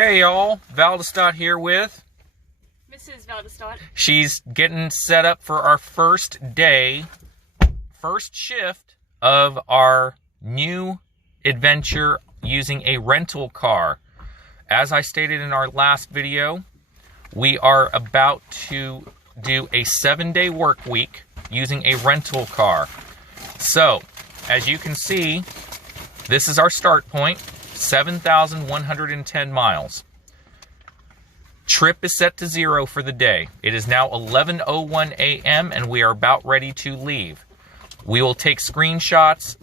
Hey y'all, Valdestott here with Mrs. Valdestott. She's getting set up for our first day, first shift of our new adventure using a rental car. As I stated in our last video, we are about to do a 7-day work week using a rental car. So, as you can see, this is our start point, 7,110 miles. Trip is set to 0 for the day. It is now 11:01 a.m. and we are about ready to leave. We will take screenshots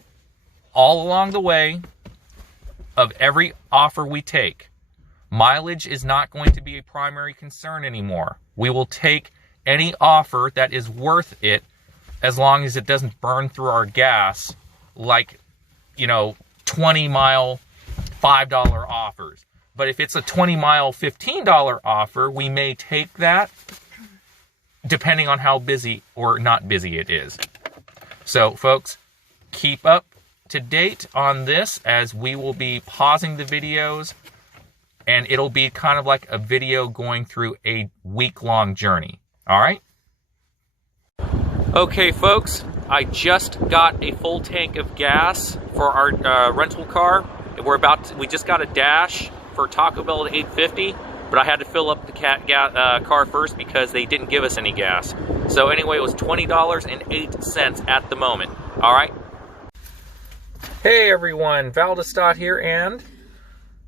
all along the way of every offer we take. Mileage is not going to be a primary concern anymore. We will take any offer that is worth it as long as it doesn't burn through our gas like, 20-mile $5 offers. But if it's a 20-mile $15 offer, we may take that depending on how busy or not busy it is. So folks, keep up to date on this as we will be pausing the videos and it'll be kind of like a video going through a week-long journey. All right? Okay, folks, I just got a full tank of gas for our rental car. We just got a dash for Taco Bell at $8.50, but I had to fill up the car first because they didn't give us any gas. So anyway, it was $20.08 at the moment. All right. Hey everyone, Valdestott here and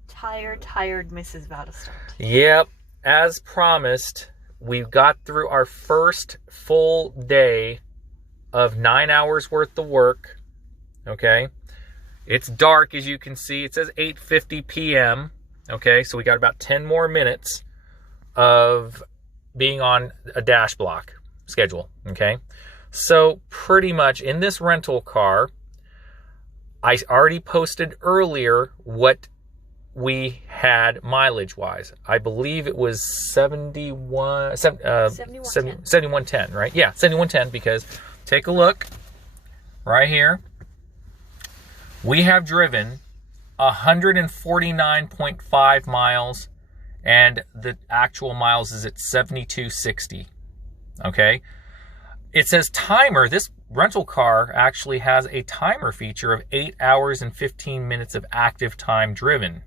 Tired Mrs. Valdestott. Yep, as promised, we got through our first full day of 9 hours worth of work. Okay, it's dark as you can see. It says 8:50 p.m. Okay, so we got about 10 more minutes of being on a dash block schedule. Okay, so pretty much in this rental car, I already posted earlier what we had mileage wise. I believe it was 7110, right? Yeah, 7110, because take a look right here. We have driven 149.5 miles and the actual miles is at 7260. Okay, it says timer. This rental car actually has a timer feature of 8 hours and 15 minutes of active time driven.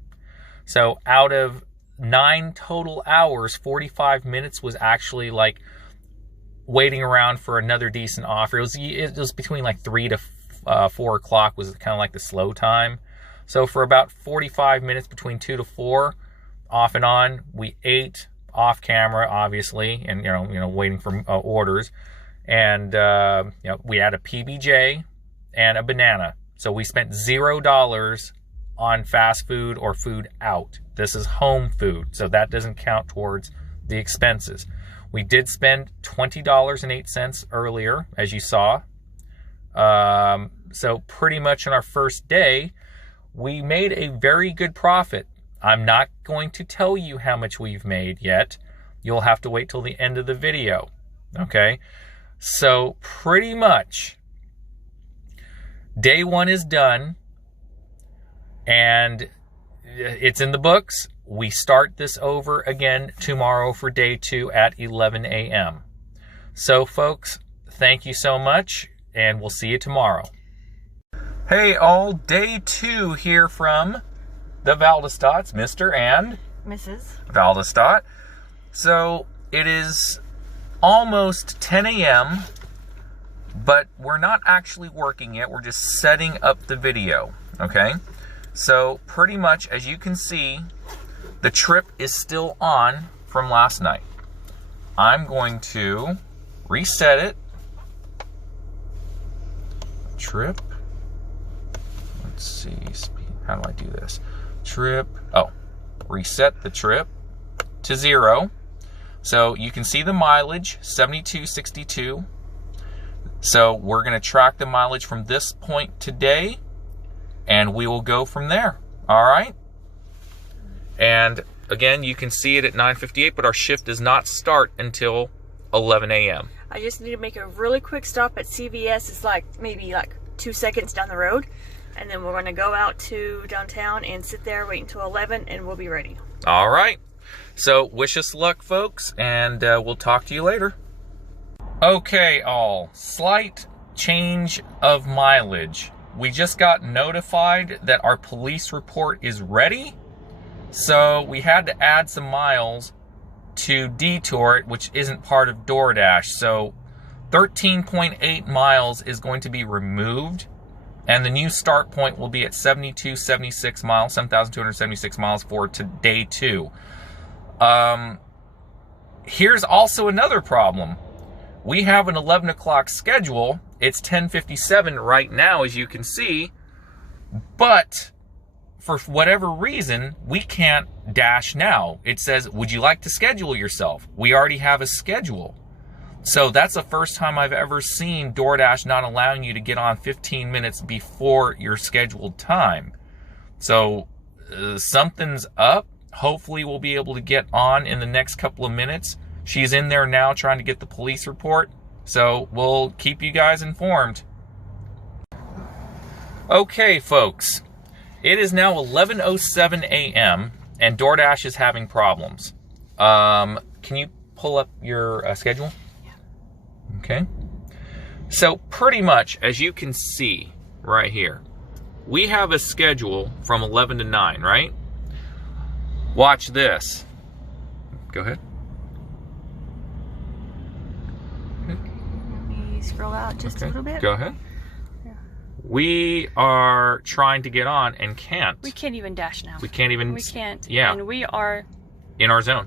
So out of 9 total hours, 45 minutes was actually like waiting around for another decent offer. It was between like 3 to 4 o'clock was kind of like the slow time. So for about 45 minutes between 2 to 4, off and on, we ate off camera, obviously, and waiting for orders. And we had a PBJ and a banana. So we spent $0 on fast food or food out. This is home food, so that doesn't count towards the expenses. We did spend $20.08 earlier, as you saw. So pretty much on our first day, we made a very good profit. I'm not going to tell you how much we've made yet. You'll have to wait till the end of the video. Okay? So pretty much day 1 is done and it's in the books. We start this over again tomorrow for day 2 at 11 a.m. So folks, thank you so much and we'll see you tomorrow. Hey all, day 2 here from the Valdestotts, Mr. and Mrs. Valdestott. So it is almost 10 a.m., but we're not actually working yet. We're just setting up the video, okay? So pretty much, as you can see, the trip is still on from last night. I'm going to reset it. Trip. Let's see, how do I do this? Reset the trip to 0. So you can see the mileage, 7262. So we're going to track the mileage from this point today, and we will go from there. All right? And again, you can see it at 9:58, but our shift does not start until 11 a.m. I just need to make a really quick stop at CVS. It's maybe 2 seconds down the road. And then we're going to go out to downtown and sit there, wait until 11, and we'll be ready. All right. So wish us luck, folks, and we'll talk to you later. Okay, all. Slight change of mileage. We just got notified that our police report is ready. So we had to add some miles to detour it, which isn't part of Doordash. So 13.8 miles is going to be removed, and the new start point will be at 7,276 miles, 7,276 miles for day 2. Here's also another problem. We have an 11 o'clock schedule. It's 10:57 right now, as you can see, but for whatever reason, we can't dash now. It says, would you like to schedule yourself? We already have a schedule. So that's the first time I've ever seen Doordash not allowing you to get on 15 minutes before your scheduled time. So something's up. Hopefully we'll be able to get on in the next couple of minutes. She's in there now trying to get the police report. So we'll keep you guys informed. Okay, folks. It is now 11:07 a.m. and Doordash is having problems. Can you pull up your schedule? Yeah. Okay. So pretty much, as you can see right here, we have a schedule from 11 to 9, right? Watch this. Go ahead. Let me scroll out just a little bit. Go ahead. We are trying to get on and can't. We can't even dash now. We can't even. We can't. Yeah. And we are in our zone.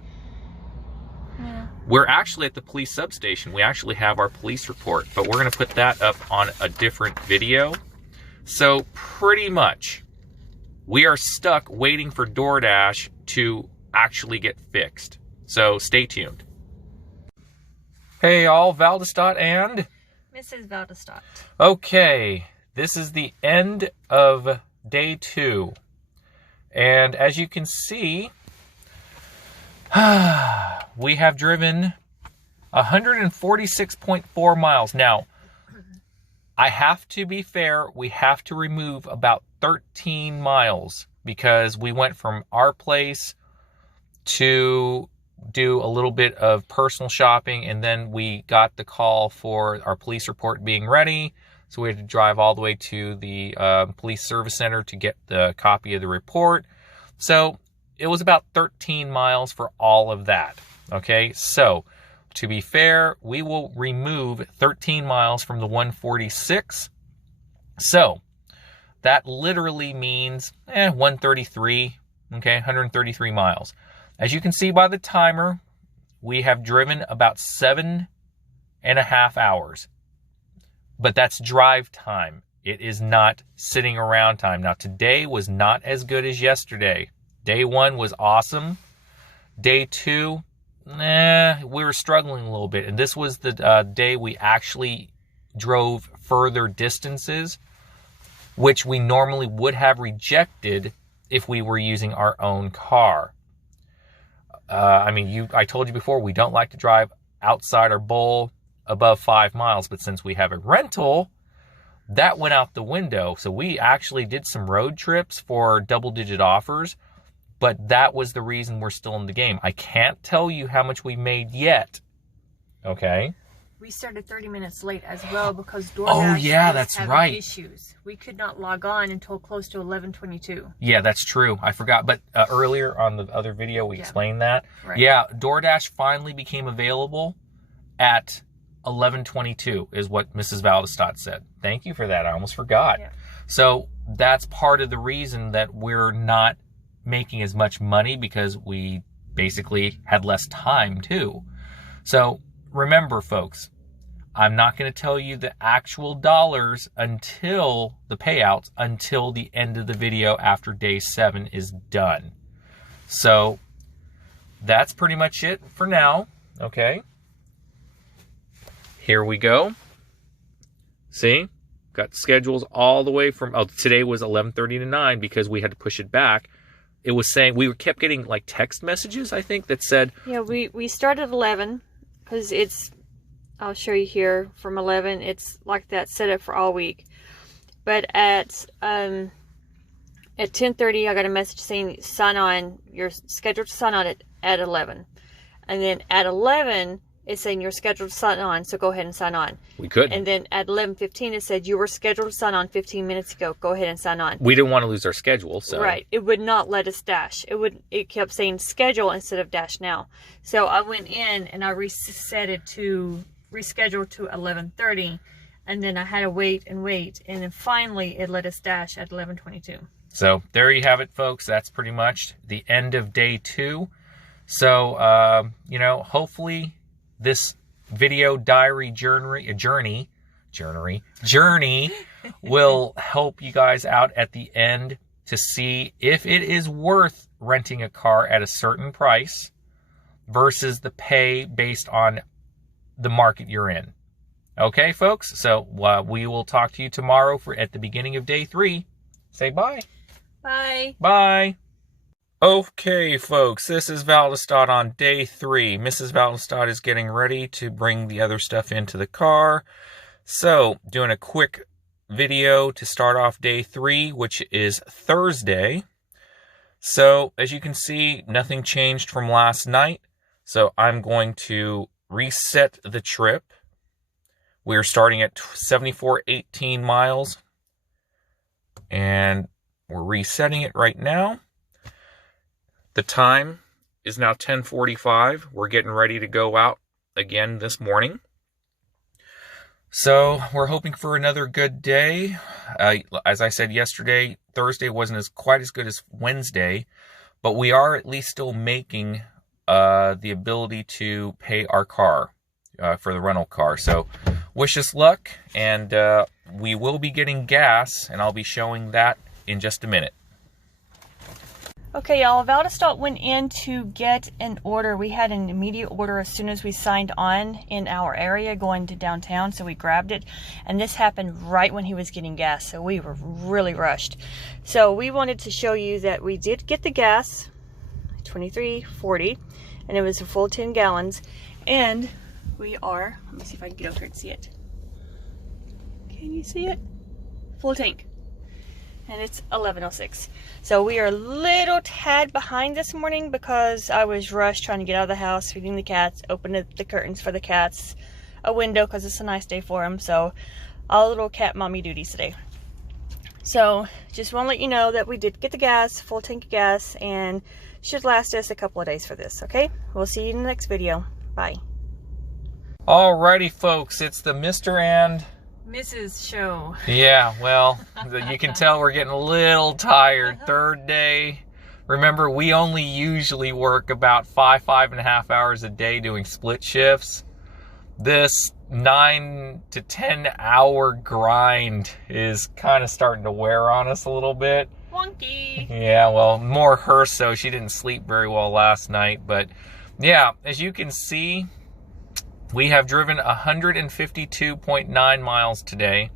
Yeah. We're actually at the police substation. We actually have our police report, but we're going to put that up on a different video. So pretty much, we are stuck waiting for Doordash to actually get fixed. So stay tuned. Hey all, Valdestot and Mrs. Valdestot. Okay. This is the end of day 2. And as you can see, we have driven 146.4 miles. Now, I have to be fair, we have to remove about 13 miles because we went from our place to do a little bit of personal shopping, and then we got the call for our police report being ready. So we had to drive all the way to the police service center to get the copy of the report. So it was about 13 miles for all of that. Okay, so to be fair, we will remove 13 miles from the 146. So that literally means 133, okay, 133 miles. As you can see by the timer, we have driven about 7.5 hours. But that's drive time. It is not sitting around time. Now, today was not as good as yesterday. Day 1 was awesome. Day 2, we were struggling a little bit. And this was the day we actually drove further distances, which we normally would have rejected if we were using our own car. I told you before, we don't like to drive outside our bowl above 5 miles, but since we have a rental, that went out the window. So we actually did some road trips for double-digit offers, but that was the reason we're still in the game. I can't tell you how much we made yet, okay? We started 30 minutes late as well because Doordash that's having right. issues. We could not log on until close to 11:22. Yeah, that's true. I forgot, but earlier on the other video, we explained that. Right. Yeah, Doordash finally became available at 11:22 is what Mrs. Valdestot said. Thank you for that. I almost forgot. Yeah. So that's part of the reason that we're not making as much money, because we basically had less time too. So remember, folks, I'm not going to tell you the actual dollars until the payouts, until the end of the video after day 7 is done. So that's pretty much it for now. Okay. Here we go. See? Got the schedules all the way from, today was 11:30 to 9 because we had to push it back. It was saying, we kept getting like text messages, I think, that said... Yeah, we started at 11 because it's, I'll show you here, from 11, it's like that set up for all week. But at At 10:30, I got a message saying sign on. You're scheduled to sign on at 11. And then at 11, it's saying you're scheduled to sign on, so go ahead and sign on. We could. And then at 11:15, it said you were scheduled to sign on 15 minutes ago. Go ahead and sign on. We didn't want to lose our schedule, so. Right. It would not let us dash. It kept saying schedule instead of dash now. So I went in and I reset it to reschedule to 11:30. And then I had to wait. And then finally, it let us dash at 11:22. So there you have it, folks. That's pretty much the end of day 2. So, you know, hopefully this video diary journey will help you guys out at the end to see if it is worth renting a car at a certain price versus the pay based on the market you're in. Okay, folks? So we will talk to you tomorrow at the beginning of day 3. Say bye. Bye. Bye. Okay, folks, this is Valdestad on day 3. Mrs. Valdestad is getting ready to bring the other stuff into the car. So, doing a quick video to start off day 3, which is Thursday. So, as you can see, nothing changed from last night. So, I'm going to reset the trip. We're starting at 7418 miles. And we're resetting it right now. The time is now 10:45. We're getting ready to go out again this morning. So we're hoping for another good day. As I said yesterday, Thursday wasn't quite as good as Wednesday, but we are at least still making the ability to pay our car for the rental car. So wish us luck, and we will be getting gas, and I'll be showing that in just a minute. Okay, y'all, Valdestad went in to get an order. We had an immediate order as soon as we signed on in our area going to downtown, so we grabbed it. And this happened right when he was getting gas, so we were really rushed. So we wanted to show you that we did get the gas, $23.40, and it was a full 10 gallons. And we are, let me see if I can get over here and see it. Can you see it? Full tank. And it's 11:06. So we are a little tad behind this morning because I was rushed trying to get out of the house, feeding the cats, opening the curtains for the cats, a window because it's a nice day for them. So all little cat mommy duties today. So just want to let you know that we did get the gas, full tank of gas, and should last us a couple of days for this, okay? We'll see you in the next video. Bye. Alrighty, folks, it's the Mr. and Mrs. show. Yeah, well, you can tell we're getting a little tired. Third day. Remember, we only usually work about 5.5 hours a day doing split shifts. This 9 to 10 hour grind is kind of starting to wear on us a little bit. Wonky. Yeah, well, more her so. She didn't sleep very well last night. But yeah, as you can see, we have driven 152.9 miles today.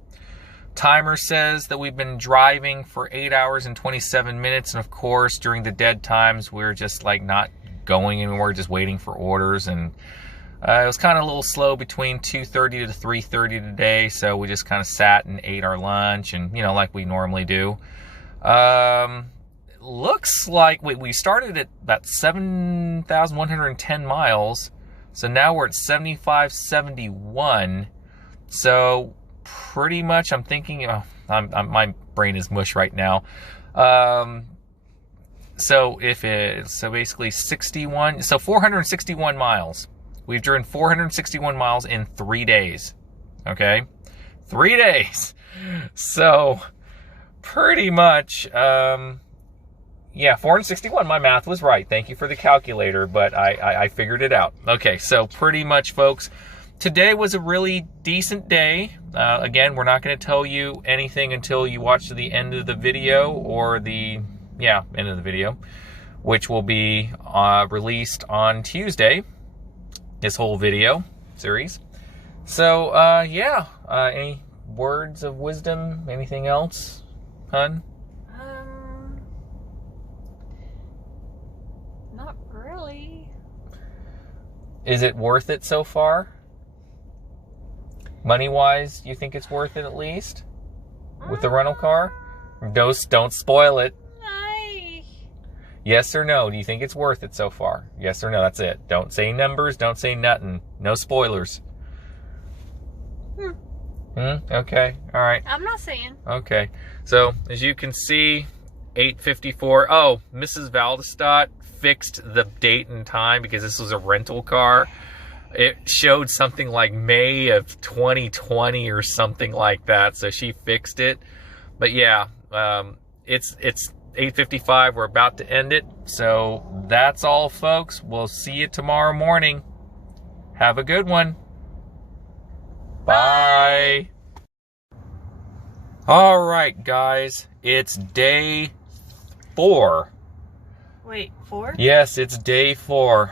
Timer says that we've been driving for 8 hours and 27 minutes. And of course, during the dead times, we're just like not going anywhere, just waiting for orders. And it was kind of a little slow between 2:30 to 3:30 today. So we just kind of sat and ate our lunch and, you know, like we normally do. Looks like we started at about 7,110 miles. So now we're at 7571. So pretty much I'm thinking, my brain is mush right now. So basically 61, so 461 miles. We've driven 461 miles in 3 days. Okay? 3 days. So pretty much, yeah, 461. My math was right. Thank you for the calculator, but I figured it out. Okay, so pretty much, folks, today was a really decent day. Again, we're not going to tell you anything until you watch to the end of the video, or end of the video, which will be released on Tuesday, this whole video series. So, yeah, any words of wisdom, anything else, hun? Not really. Is it worth it so far? Money-wise, you think it's worth it at least? With the rental car? Don't spoil it. Yes or no? Do you think it's worth it so far? Yes or no? That's it. Don't say numbers. Don't say nothing. No spoilers. Okay. All right. I'm not saying. Okay. So, as you can see, 8:54. Oh, Mrs. Valdestot fixed the date and time because this was a rental car. It showed something like May of 2020 or something like that. So she fixed it. But yeah, it's 8:55. We're about to end it. So that's all, folks. We'll see you tomorrow morning. Have a good one. Bye. All right, guys. It's day 4. Wait, 4? Yes, it's day 4.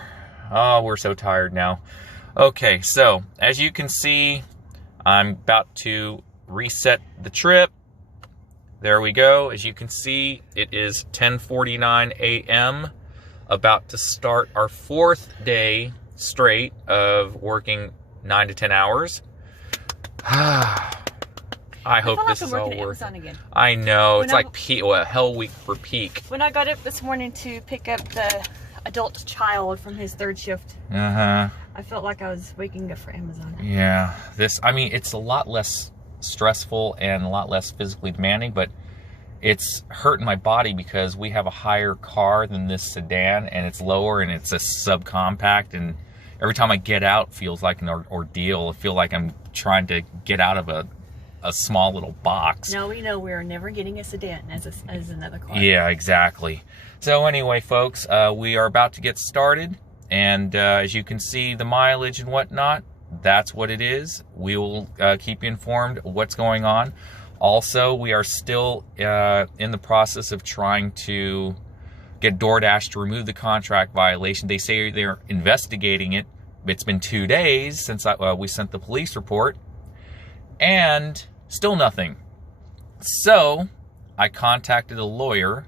Oh, we're so tired now. Okay, so as you can see, I'm about to reset the trip. There we go. As you can see, it is 10:49 a.m. About to start our 4th day straight of working 9 to 10 hours. I hope this is all worth it. Again. I know. It's like hell week for peak. When I got up this morning to pick up the adult child from his 3rd shift, I felt like I was waking up for Amazon. Yeah. I mean, it's a lot less stressful and a lot less physically demanding, but it's hurting my body because we have a higher car than this sedan, and it's lower, and it's a subcompact, and every time I get out, it feels like an ordeal. I feel like I'm trying to get out of a small little box. Now we know we're never getting a sedan as another car. Yeah, exactly. So anyway, folks, we are about to get started, and as you can see, the mileage and whatnot, that's what it is. We will keep you informed what's going on. Also, we are still in the process of trying to get Doordash to remove the contract violation. They say they're investigating it. It's been 2 days since we sent the police report, and still nothing. So I contacted a lawyer,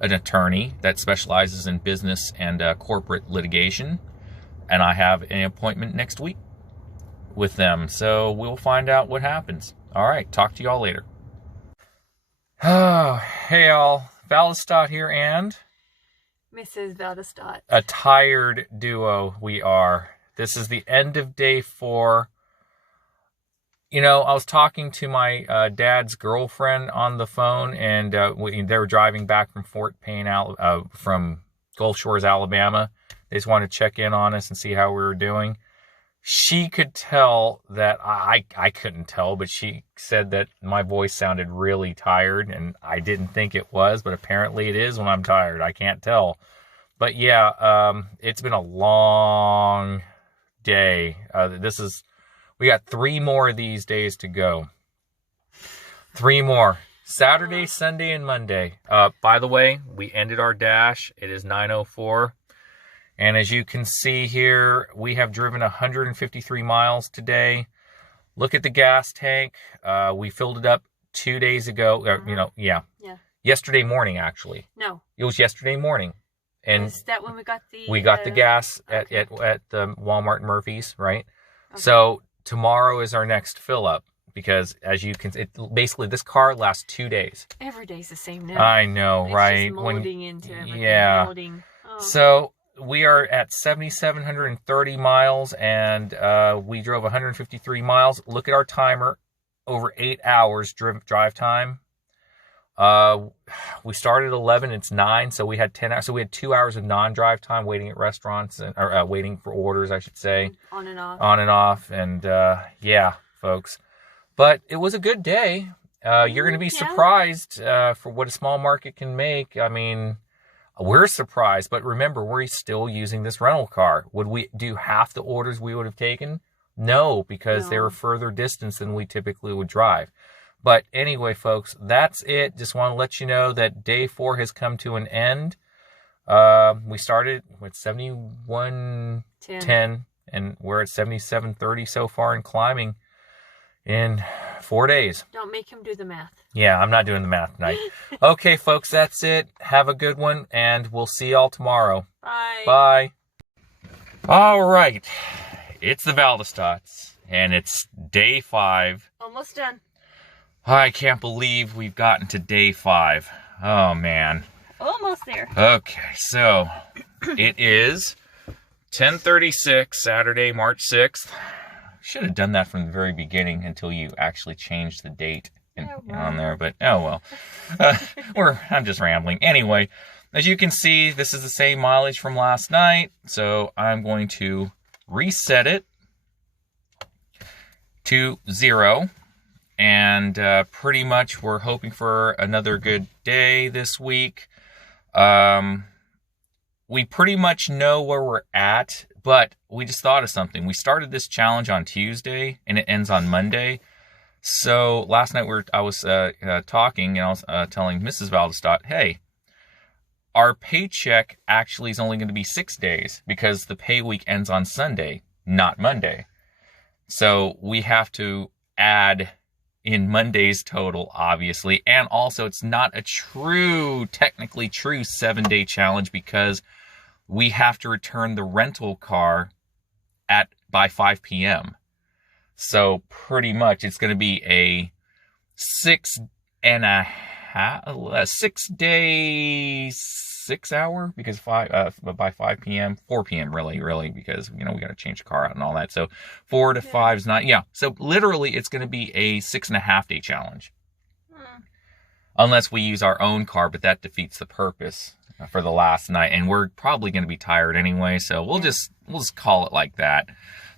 an attorney that specializes in business and corporate litigation, and I have an appointment next week with them. So we'll find out what happens. All right, talk to y'all later. Oh, hey all, Valdestot here and Mrs. Valdestot. A tired duo we are. This is the end of day 4. You know, I was talking to my dad's girlfriend on the phone, and they were driving back from Fort Payne, from Gulf Shores, Alabama. They just wanted to check in on us and see how we were doing. She could tell that I couldn't tell, but she said that my voice sounded really tired, and I didn't think it was, but apparently it is when I'm tired. I can't tell. But yeah, it's been a long day. We got 3 more of these days to go. 3 more. Saturday, Sunday, and Monday. By the way, we ended our dash. It is 9:04. And as you can see here, we have driven 153 miles today. Look at the gas tank. We filled it up 2 days ago. Yeah. Yesterday morning, actually. No. It was yesterday morning. And is that when we got the... We got the gas at the Walmart Murphy's, right? Okay. So tomorrow is our next fill up, because as you can, basically this car lasts 2 days. Every day's the same now. I know, it's right? Just molding into everything. Yeah. Molding. Oh. So we are at 7,730 miles, and we drove 153 miles. Look at our timer, over 8 hours drive time. We started at 11, it's 9, so we had 10 hours. So we had 2 hours of non-drive time waiting at restaurants, or waiting for orders, I should say. On and off. On and off, and yeah, folks. But it was a good day. You're going to be surprised for what a small market can make. I mean, we're surprised, but remember, we're still using this rental car. Would we do half the orders we would have taken? No, because they were further distance than we typically would drive. But anyway, folks, that's it. Just want to let you know that day 4 has come to an end. We started with 71.10, and we're at 77.30 so far and climbing in 4 days. Don't make him do the math. Yeah, I'm not doing the math tonight. Okay, folks, that's it. Have a good one, and we'll see y'all tomorrow. Bye. Bye. All right. It's the Valdestots, and it's day 5. Almost done. I can't believe we've gotten to day 5. Oh, man. Almost there. Okay, so it is 10:36, Saturday, March 6th. Should have done that from the very beginning until you actually changed the date on there, but oh well. I'm just rambling. Anyway, as you can see, this is the same mileage from last night, so I'm going to reset it to 0. And pretty much we're hoping for another good day this week. We pretty much know where we're at, but we just thought of something. We started this challenge on Tuesday, and it ends on Monday. So last night I was talking, and I was telling Mrs. Valdestott, hey, our paycheck actually is only going to be 6 days because the pay week ends on Sunday, not Monday. So we have to add in Monday's total, obviously. And also, it's not a technically true 7-day challenge because we have to return the rental car by 5 p.m. So pretty much it's going to be a 6 day, 6 hour, because by 5 p.m., 4 p.m. really, because, we got to change the car out and all that. So 4 to 5 is not, So literally it's going to be a 6.5 day challenge. Unless we use our own car, but that defeats the purpose for the last night. And we're probably going to be tired anyway. So we'll just call it like that.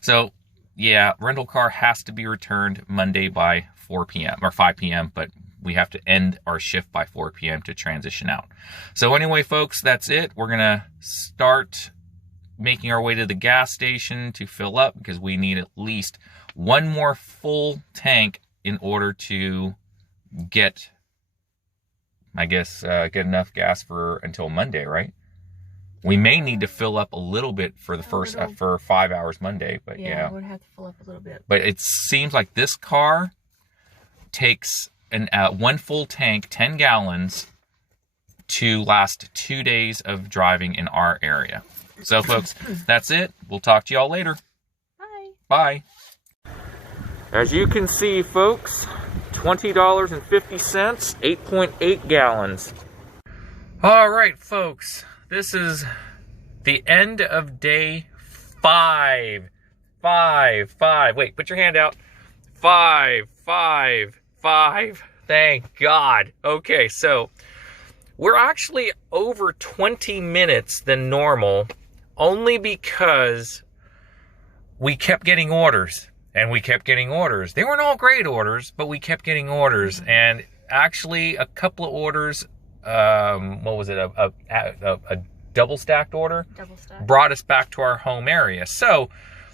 So rental car has to be returned Monday by 4 p.m. or 5 p.m. But we have to end our shift by 4 p.m. to transition out. So anyway, folks, that's it. We're going to start making our way to the gas station to fill up because we need at least one more full tank in order to get, get enough gas for until Monday, right? We may need to fill up a little bit for the for 5 hours Monday, but we're going to have to fill up a little bit. But it seems like this car takes one full tank, 10 gallons, to last 2 days of driving in our area. So, folks, that's it. We'll talk to y'all later. Bye. Bye. As you can see, folks, $20.50, 8.8 gallons. All right, folks, this is the end of day 5. Wait, put your hand out. 5. Thank God. Okay, so we're actually over 20 minutes than normal, only because we kept getting orders. And we kept getting orders. They weren't all great orders, but we kept getting orders. And actually, a couple of orders, what was it? A double stacked order? Double stacked. Brought us back to our home area. So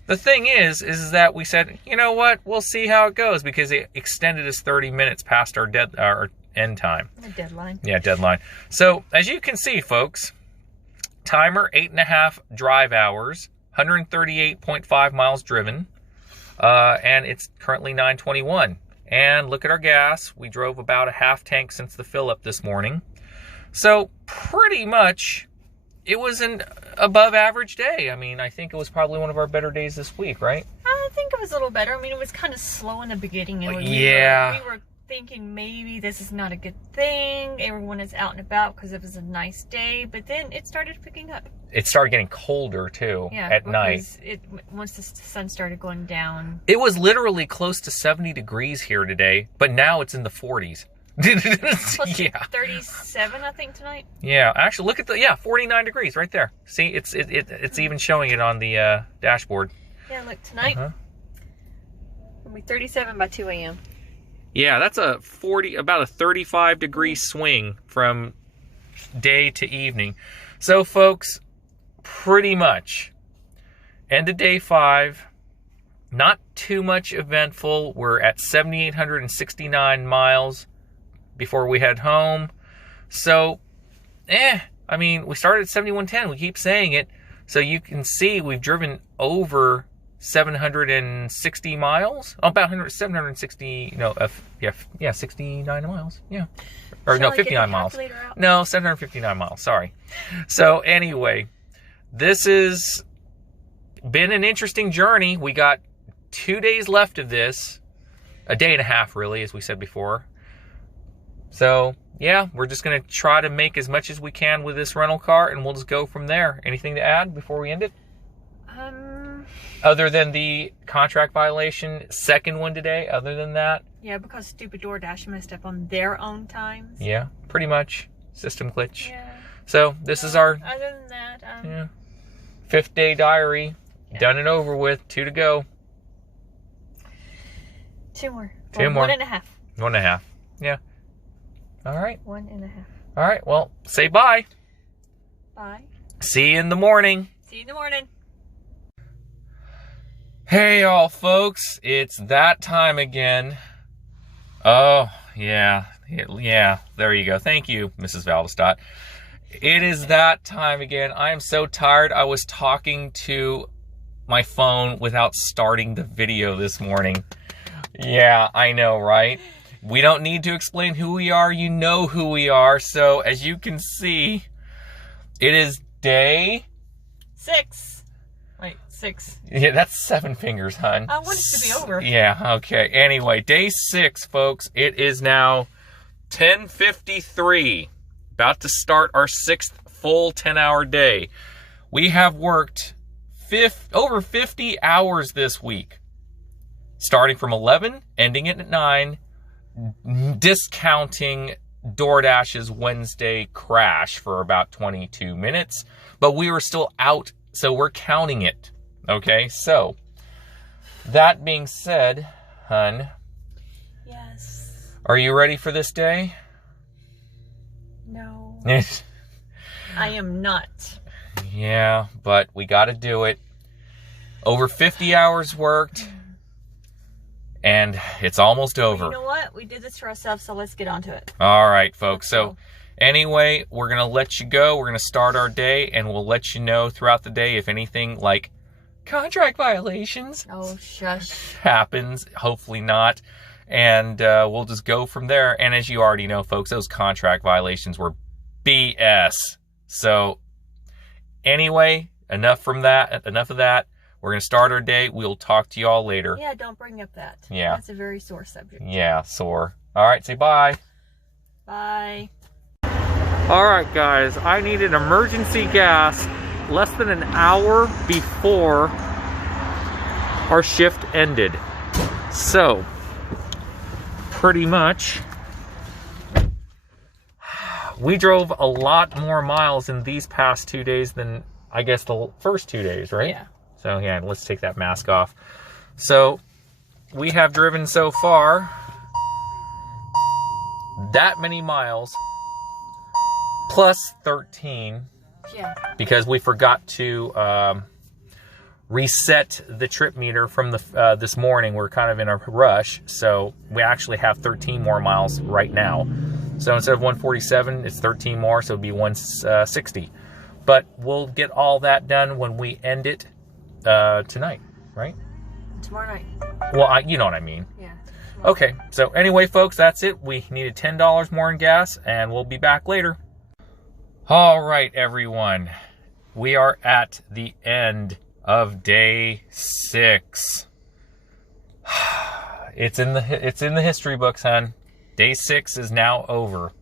the thing is that we said, you know what? We'll see how it goes because it extended us 30 minutes past our end time. The deadline. Yeah, deadline. So as you can see, folks, timer 8.5 drive hours, 138.5 miles driven. And it's currently 9:21. And look at our gas. We drove about a half tank since the fill up this morning. So pretty much it was an above average day. I mean, I think it was probably one of our better days this week, right? I think it was a little better. I mean, it was kind of slow in the beginning. We were thinking maybe this is not a good thing. Everyone is out and about because it was a nice day. But then it started picking up. It started getting colder, too, at night. Once the sun started going down. It was literally close to 70 degrees here today, but now it's in the 40s. Close to 37, I think, tonight. Yeah, actually, look at 49 degrees right there. See, it's even showing it on the dashboard. Yeah, look, tonight, it'll be 37 by 2 a.m. Yeah, that's about a 35 degree swing from day to evening. So, folks, pretty much end of day 5. Not too much eventful. We're at 7,869 miles before we head home. So, I mean, we started at 7110. We keep saying it. So you can see we've driven over 760 miles. Oh, about 760, 69 miles. Yeah. Or no, 59 miles. No, 759 miles. Sorry. So anyway, this has been an interesting journey. We got 2 days left of this. A day and a half, really, as we said before. So, yeah, we're just going to try to make as much as we can with this rental car, and we'll just go from there. Anything to add before we end it? Other than the contract violation, second one today, other than that? Yeah, because stupid DoorDash messed up on their own times. Yeah, pretty much. System glitch. Yeah. So this is our Other than that, 5th day diary. Yeah. Done and over with. 2 to go. 2 more. 2 more. 1.5. 1.5. Yeah. All right. 1.5. All right. Well, say bye. Bye. See you in the morning. See you in the morning. Hey, all folks. It's that time again. Oh, yeah. Yeah. There you go. Thank you, Mrs. Valdestott. It is that time again. I am so tired. I was talking to my phone without starting the video this morning. Yeah, I know, right? We don't need to explain who we are. You know who we are. So, as you can see, it is day 6. Wait, 6. Yeah, that's 7 fingers, hon. I want it to be over. Yeah, okay. Anyway, day 6, folks. It is now 10:53. About to start our 6th full 10-hour day. We have worked over 50 hours this week. Starting from 11, ending it at 9, discounting DoorDash's Wednesday crash for about 22 minutes. But we were still out, so we're counting it. Okay, so that being said, hun. Yes. Are you ready for this day? No. I am not. Yeah, but we got to do it. Over 50 hours worked, and it's almost over. Well, you know what? We did this for ourselves, so let's get on to it. All right, folks. So anyway, we're going to let you go. We're going to start our day, and we'll let you know throughout the day if anything like contract violations happens. Hopefully not. And we'll just go from there. And as you already know, folks, those contract violations were BS. So anyway, enough of that. We're going to start our day. We'll talk to you all later. Yeah, don't bring up that. Yeah. That's a very sore subject. Yeah, sore. All right, say bye. Bye. All right, guys. I needed emergency gas less than an hour before our shift ended. So, pretty much, we drove a lot more miles in these past 2 days than, I guess, the first 2 days, right? Yeah. So, yeah, let's take that mask off. So, we have driven so far that many miles plus 13. Yeah. Because we forgot to reset the trip meter from the this morning. We're kind of in a rush, so we actually have 13 more miles right now. So instead of 147, it's 13 more, so it'd be 160. But we'll get all that done when we end it tonight, right? Tomorrow night. Well, you know what I mean. Yeah. Okay, so anyway, folks, that's it. We needed $10 more in gas, and we'll be back later. All right, everyone. We are at the end of day 6. It's in the history books, hon. Day 6 is now over.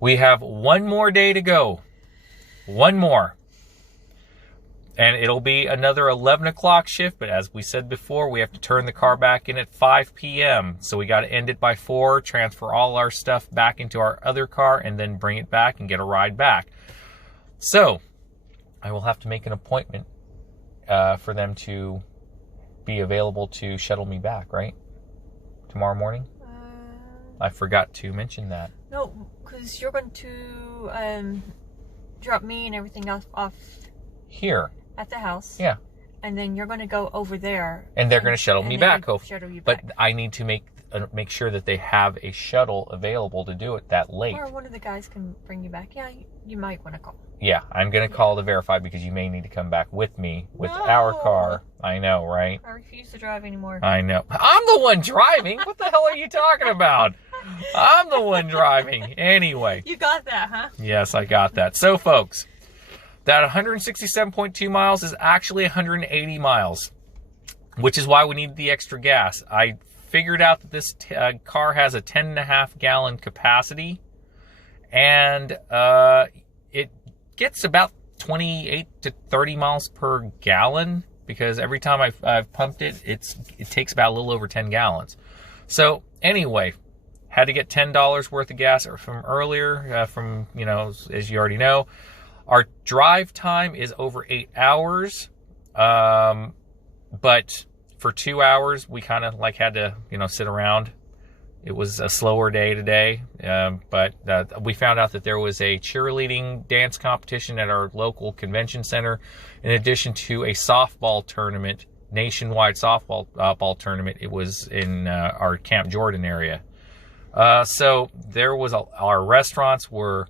We have one more day to go. One more. And it'll be another 11 o'clock shift, but as we said before, we have to turn the car back in at 5 p.m. So we got to end it by 4, transfer all our stuff back into our other car, and then bring it back and get a ride back. So I will have to make an appointment for them to be available to shuttle me back, right? Tomorrow morning? I forgot to mention that. No, because you're going to drop me and everything else off here at the house. Yeah. And then you're going to go over there. And they're going to shuttle me back. Shuttle you but back. I need to make sure that they have a shuttle available to do it that late. Or one of the guys can bring you back. Yeah, you might want to call. Yeah, I'm going to call to verify because you may need to come back with me with our car. I know, right? I refuse to drive anymore. I know. I'm the one driving. What the hell are you talking about? I'm the one driving. Anyway. You got that, huh? Yes, I got that. So, folks, that 167.2 miles is actually 180 miles, which is why we need the extra gas. I figured out that this car has a 10.5 gallon capacity, and it gets about 28 to 30 miles per gallon, because every time I've pumped it, it takes about a little over 10 gallons. So anyway, had to get $10 worth of gas from earlier, from, you know, as you already know. Our drive time is over 8 hours, but for 2 hours, we kind of like had to, you know, sit around. It was a slower day today, but we found out that there was a cheerleading dance competition at our local convention center, in addition to a softball tournament, nationwide softball ball tournament. It was in our Camp Jordan area. So there was our restaurants were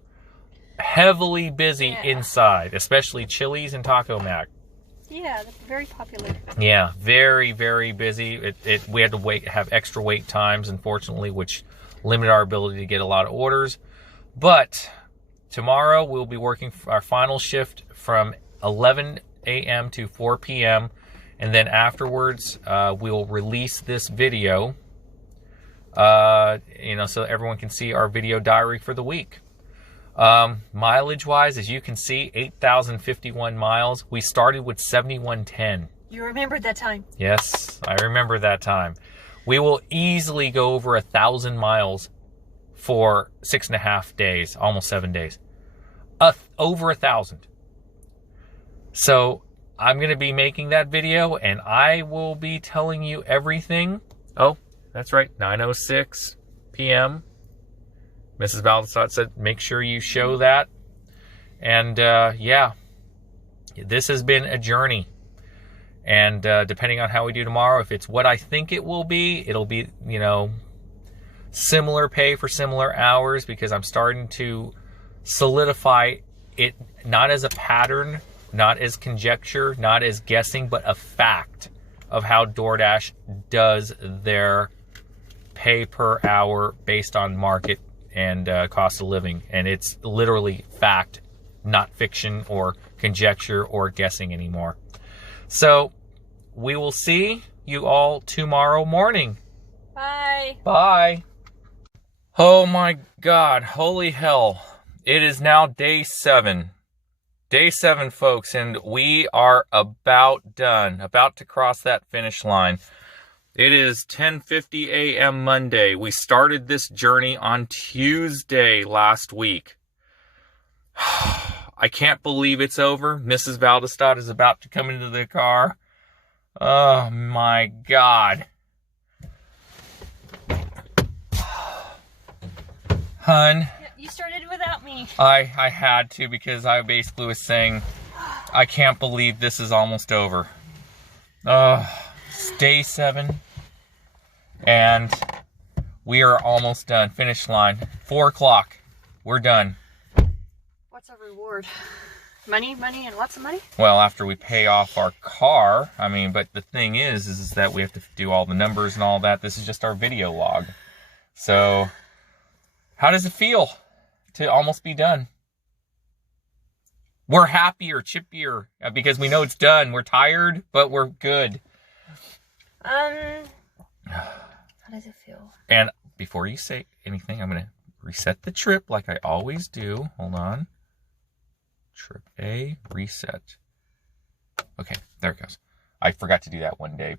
heavily busy inside, especially Chili's and Taco Mac. Yeah, that's very popular. Yeah, very, very busy. We had to have extra wait times, unfortunately, which limited our ability to get a lot of orders. But tomorrow we'll be working our final shift from 11 a.m. to 4 p.m. And then afterwards, we'll release this video, you know, so everyone can see our video diary for the week. Mileage wise, as you can see, 8,051 miles. We started with 7,110. You remembered that time? Yes, I remember that time. We will easily go over 1,000 miles for 6.5 days, almost 7 days. Over 1,000. So I'm going to be making that video, and I will be telling you everything. Oh, that's right, 9:06 p.m. Mrs. Valdesat said, make sure you show that. And yeah, this has been a journey. And depending on how we do tomorrow, if it's what I think it will be, it'll be, you know, similar pay for similar hours, because I'm starting to solidify it, not as a pattern, not as conjecture, not as guessing, but a fact of how DoorDash does their pay per hour based on market and cost of living. And it's literally fact, not fiction or conjecture or guessing anymore. So we will see you all tomorrow morning. Bye. Bye. Oh my God, holy hell. It is now day 7. Day 7, folks, and we are about done, about to cross that finish line. It is 10:50 a.m. Monday. We started this journey on Tuesday last week. I can't believe it's over. Mrs. Valdestat is about to come into the car. Oh my God. Hun. You started without me. I had to, because I basically was saying, I can't believe this is almost over. It's day 7. And we are almost done. Finish line. 4 o'clock. We're done. What's our reward? Money, and lots of money? Well, after we pay off our car, I mean, but the thing is that we have to do all the numbers and all that. This is just our video log. So, how does it feel to almost be done? We're happier, chippier, because we know it's done. We're tired, but we're good. How does it feel? And before you say anything, I'm going to reset the trip like I always do. Hold on. Trip A, reset. Okay, there it goes. I forgot to do that one day.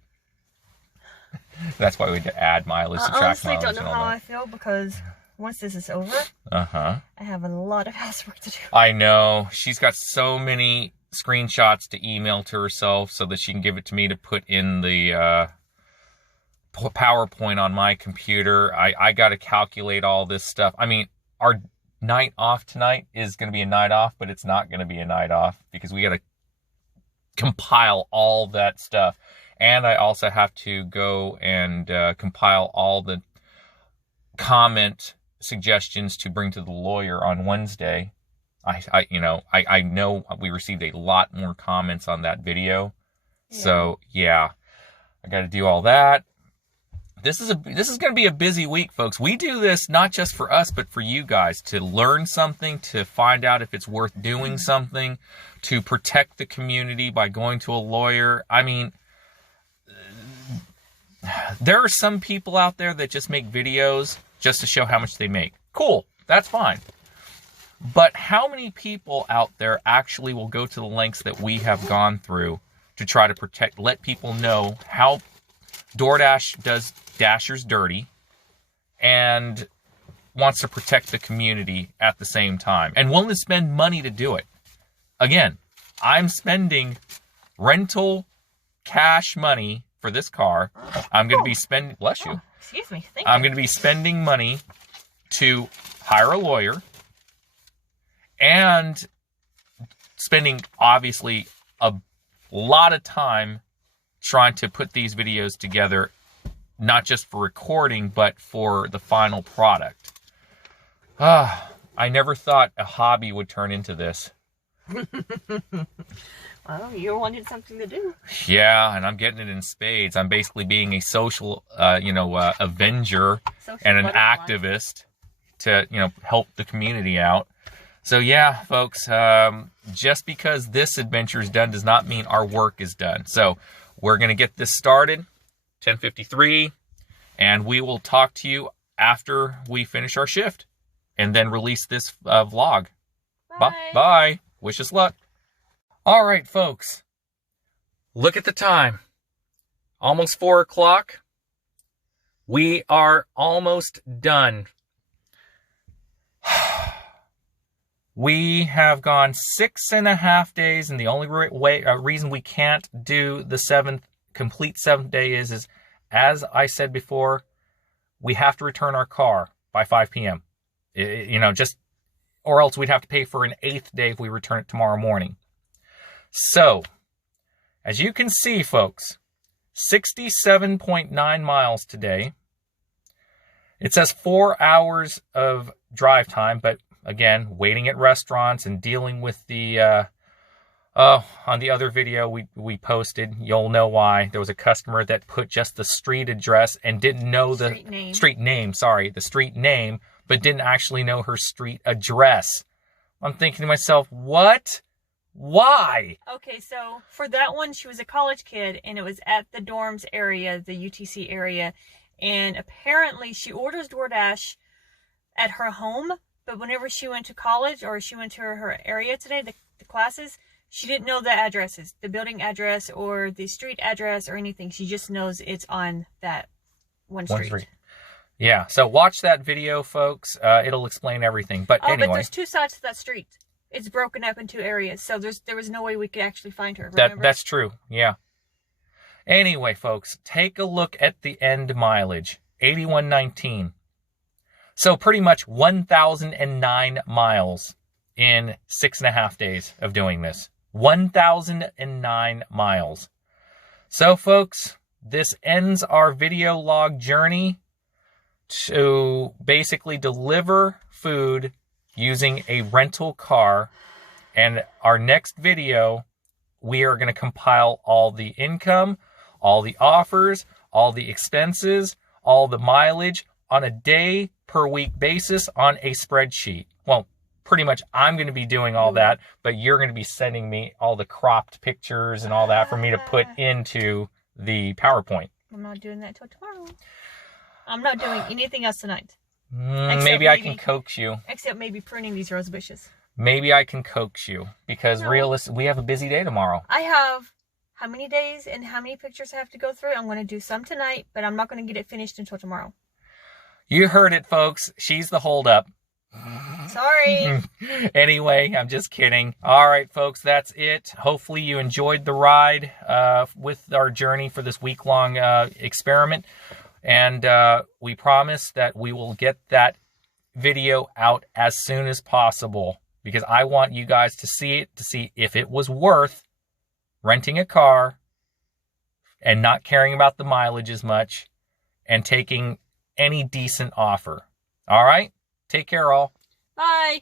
That's why we had to add mileage, subtract mileage. I honestly don't know how I feel, because once this is over, I have a lot of housework to do. I know. She's got so many screenshots to email to herself so that she can give it to me to put in the PowerPoint on my computer. I got to calculate all this stuff. I mean, our night off tonight is going to be a night off, but it's not going to be a night off, because we got to compile all that stuff. And I also have to go and compile all the comment suggestions to bring to the lawyer on Wednesday. I know we received a lot more comments on that video. Yeah. So yeah, I got to do all that. This is going to be a busy week, folks. We do this not just for us, but for you guys, to learn something, to find out if it's worth doing something, to protect the community by going to a lawyer. I mean, there are some people out there that just make videos just to show how much they make. Cool, that's fine. But how many people out there actually will go to the lengths that we have gone through to try to let people know how Doordash does Dashers dirty and wants to protect the community at the same time and willing to spend money to do it? Again, I'm spending rental cash money for this car. I'm going to be spending, bless you. Excuse me. Thank you. I'm going to be spending money to hire a lawyer and spending, obviously, a lot of time trying to put these videos together, not just for recording, but for the final product. I never thought a hobby would turn into this. Well, you wanted something to do. Yeah, and I'm getting it in spades. I'm basically being a social, avenger and an activist to, help the community out. So yeah, folks, just because this adventure is done does not mean our work is done. So we're going to get this started, 10:53, and we will talk to you after we finish our shift and then release this vlog. Bye. Bye. Wish us luck. All right, folks, look at the time. Almost 4 o'clock. We are almost done. We have gone 6.5 days, and the only reason we can't do the complete seventh day is, as I said before, we have to return our car by 5 p.m. Or else we'd have to pay for an 8th day if we return it tomorrow morning. So, as you can see, folks, 67.9 miles today. It says 4 hours of drive time, but again, waiting at restaurants and dealing with the, on the other video we posted, you'll know why. There was a customer that put just the street address and didn't know the street name, but didn't actually know her street address. I'm thinking to myself, what? Why? Okay, so for that one, she was a college kid, and it was at the dorms area, the UTC area, and apparently she orders DoorDash at her home, but whenever she went to college or she went to her area today, the classes, she didn't know the addresses, the building address or the street address or anything. She just knows it's on that one street. Yeah, so watch that video, folks. It'll explain everything. But anyway. But there's 2 sides to that street. It's broken up in 2 areas, so there was no way we could actually find her. That's true, yeah. Anyway, folks, take a look at the end mileage, 8119. So pretty much 1,009 miles in 6.5 days of doing this. 1,009 miles. So, folks, this ends our video log journey to basically deliver food using a rental car. And our next video, we are going to compile all the income, all the offers, all the expenses, all the mileage on a day per week basis on a spreadsheet. Well, pretty much I'm going to be doing all that, but you're going to be sending me all the cropped pictures and all that for me to put into the PowerPoint. I'm not doing that till tomorrow. I'm not doing anything else tonight. Maybe I can coax you. Except maybe pruning these rose bushes. Maybe I can coax you because we have a busy day tomorrow. I have how many days and how many pictures I have to go through. I'm going to do some tonight, but I'm not going to get it finished until tomorrow. You heard it, folks. She's the holdup. Sorry. Anyway, I'm just kidding. All right, folks, that's it. Hopefully you enjoyed the ride with our journey for this week-long experiment. And we promise that we will get that video out as soon as possible because I want you guys to see it, to see if it was worth renting a car and not caring about the mileage as much and taking any decent offer. All right? Take care, all. Bye.